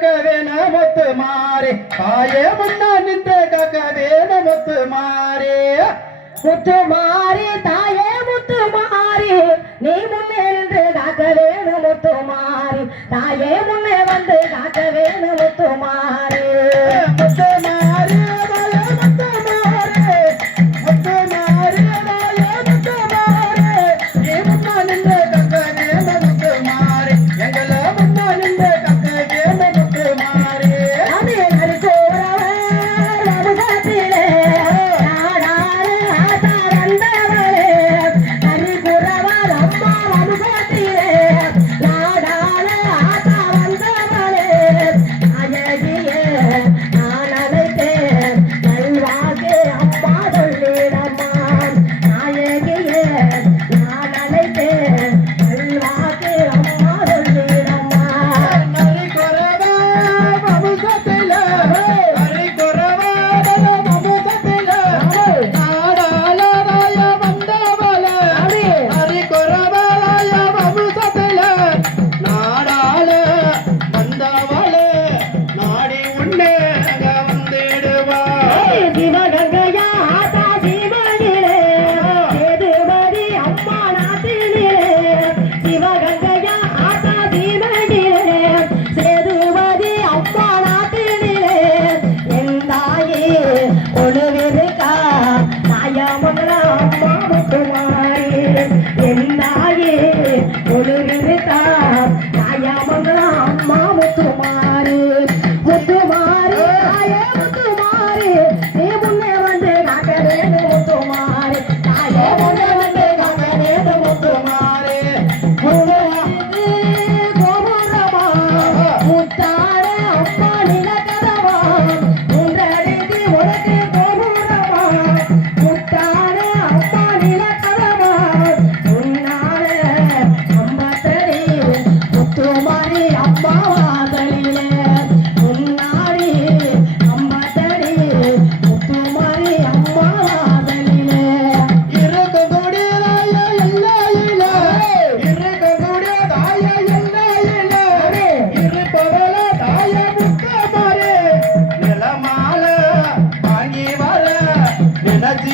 ಕಾಕವೇ ನಮತ್ತು ಮಾರೆ ಆಯೇ ಮುನ್ನ ನಿಂತೆ ಕಾಕವೇ ನಮತ್ತು ಮಾರೆ ಮುತ್ತು ಮಾರಿ ತಾಯೇ ಮುತ್ತು ಮಾರಿ நீ முன்னே நின்று காக்க வேணும் முத்துமாரி தாயே முன்னே வந்து காக்க வேணும் முத்துமாரி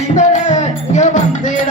மைந்தனே இங்க வந்திட